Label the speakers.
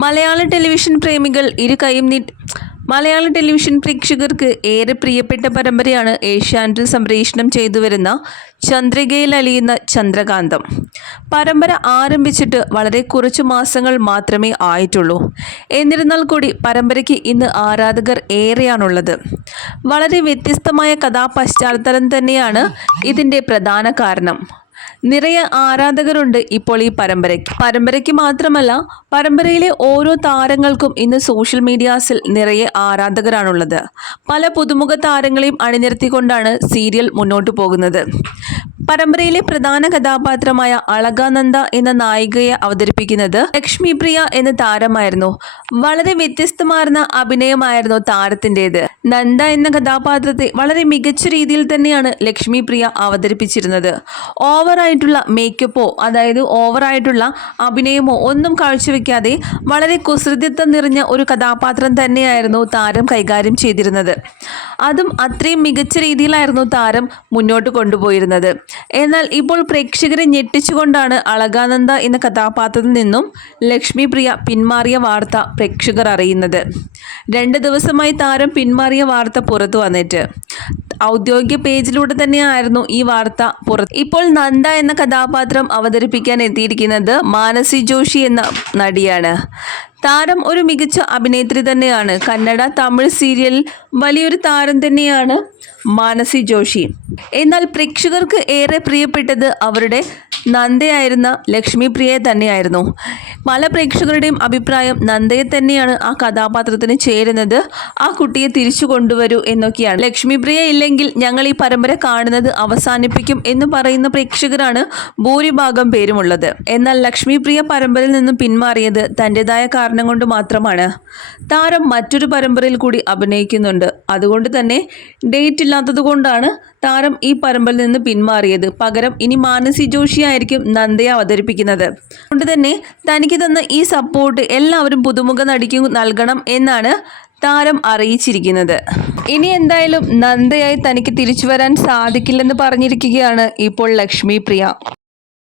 Speaker 1: മലയാള television പ്രേമികൾ ഇരു കൈയും നീട്ടി മലയാള ടെലിവിഷൻ പ്രേക്ഷകർക്ക് ഏറെ പ്രിയപ്പെട്ട പരമ്പരയാണ് ഏഷ്യാനെറ്റിൽ സംപ്രേഷണം ചെയ്തു വരുന്ന ചന്ദ്രികയിൽ അലിയുന്ന ചന്ദ്രകാന്തം. പരമ്പര ആരംഭിച്ചിട്ട് വളരെ കുറച്ചു മാസങ്ങൾ മാത്രമേ ആയിട്ടുള്ളൂ. എന്നിരുന്നാൽ കൂടി പരമ്പരയ്ക്ക് ഇന്ന് ആരാധകർ ഏറെയാണുള്ളത്. വളരെ വ്യത്യസ്തമായ കഥാപശ്ചാത്തലം തന്നെയാണ് ഇതിന്റെ പ്രധാന കാരണം. നിറയെ ആരാധകരുണ്ട് ഇപ്പോൾ ഈ പരമ്പരയ്ക്ക്. പരമ്പരയ്ക്ക് മാത്രമല്ല പരമ്പരയിലെ ഓരോ താരങ്ങൾക്കും ഇന്ന് സോഷ്യൽ മീഡിയാസിൽ നിറയെ ആരാധകരാണുള്ളത്. പല പുതുമുഖ താരങ്ങളെയും അണിനിരത്തിക്കൊണ്ടാണ് സീരിയൽ മുന്നോട്ടു പോകുന്നത്. പരമ്പരയിലെ പ്രധാന കഥാപാത്രമായ അളകാനന്ദ എന്ന നായികയെ അവതരിപ്പിക്കുന്നത് ലക്ഷ്മി പ്രിയ എന്ന താരമായിരുന്നു. വളരെ വ്യത്യസ്തമാർന്ന അഭിനയമായിരുന്നു താരത്തിന്റെത്. നന്ദ എന്ന കഥാപാത്രത്തെ വളരെ മികച്ച രീതിയിൽ തന്നെയാണ് ലക്ഷ്മി പ്രിയ അവതരിപ്പിച്ചിരുന്നത്. ഓവറായിട്ടുള്ള മേക്കപ്പോ അതായത് ഓവറായിട്ടുള്ള അഭിനയമോ ഒന്നും കാഴ്ചവെക്കാതെ വളരെ കുസൃതിത്വം നിറഞ്ഞ ഒരു കഥാപാത്രം തന്നെയായിരുന്നു താരം കൈകാര്യം ചെയ്തിരുന്നത്. അതും അത്രയും മികച്ച രീതിയിലായിരുന്നു താരം മുന്നോട്ട് കൊണ്ടുപോയിരുന്നത്. എന്നാൽ ഇപ്പോൾ പ്രേക്ഷകരെ ഞെട്ടിച്ചുകൊണ്ടാണ് അളകാനന്ദ എന്ന കഥാപാത്രത്തിൽ നിന്നും ലക്ഷ്മി പ്രിയ പിന്മാറിയ വാർത്ത പ്രേക്ഷകർ അറിയുന്നത്. രണ്ട് ദിവസമായി താരം പിന്മാറിയ വാർത്ത പുറത്തു വന്നിട്ട്. ഔദ്യോഗിക പേജിലൂടെ തന്നെയായിരുന്നു ഈ വാർത്ത പുറത്ത്. ഇപ്പോൾ നന്ദ എന്ന കഥാപാത്രം അവതരിപ്പിക്കാൻ എത്തിയിരിക്കുന്നത് മാനസി ജോഷി എന്ന നടിയാണ്. താരം ഒരു മികച്ച അഭിനേത്രി തന്നെയാണ്. കന്നഡ തമിഴ് സീരിയലിൽ വലിയൊരു താരം തന്നെയാണ് മാനസി ജോഷി. എന്നാൽ പ്രേക്ഷകർക്ക് ഏറെ പ്രിയപ്പെട്ടത് അവരുടെ നന്ദയായിരുന്ന ലക്ഷ്മി പ്രിയയെ തന്നെയായിരുന്നു. പല പ്രേക്ഷകരുടെയും അഭിപ്രായം നന്ദയെ തന്നെയാണ് ആ കഥാപാത്രത്തിന് ചേരുന്നത്. ആ കുട്ടിയെ തിരിച്ചു കൊണ്ടുവരൂ എന്നൊക്കെയാണ്. ലക്ഷ്മി പ്രിയ ഇല്ലെങ്കിൽ ഞങ്ങൾ ഈ പരമ്പര കാണുന്നത് അവസാനിപ്പിക്കും എന്ന് പറയുന്ന പ്രേക്ഷകരാണ് ഭൂരിഭാഗം പേരുമുള്ളത്. എന്നാൽ ലക്ഷ്മി പ്രിയ പരമ്പരയിൽ നിന്നും പിന്മാറിയത് തന്റെതായ കാരണം കൊണ്ട് മാത്രമാണ്. താരം മറ്റൊരു പരമ്പരയിൽ കൂടി അഭിനയിക്കുന്നുണ്ട്. അതുകൊണ്ട് തന്നെ ഡേറ്റ് ഇല്ലാത്തത് കൊണ്ടാണ് താരം ഈ പരമ്പരയിൽ നിന്ന് പിന്മാറിയത്. പകരം ഇനി മാനസി ജോഷി ആയിരിക്കും നന്ദയെ അവതരിപ്പിക്കുന്നത്. അതുകൊണ്ട് തന്നെ തനിക്ക് തന്ന ഈ സപ്പോർട്ട് എല്ലാവരും പുതുമുഖ നടിക്ക് നൽകണം എന്നാണ് താരം അറിയിച്ചിരിക്കുന്നത്. ഇനി എന്തായാലും നന്ദയായി തനിക്ക് തിരിച്ചു വരാൻ സാധിക്കില്ലെന്ന് പറഞ്ഞിരിക്കുകയാണ് ഇപ്പോൾ ലക്ഷ്മി പ്രിയ.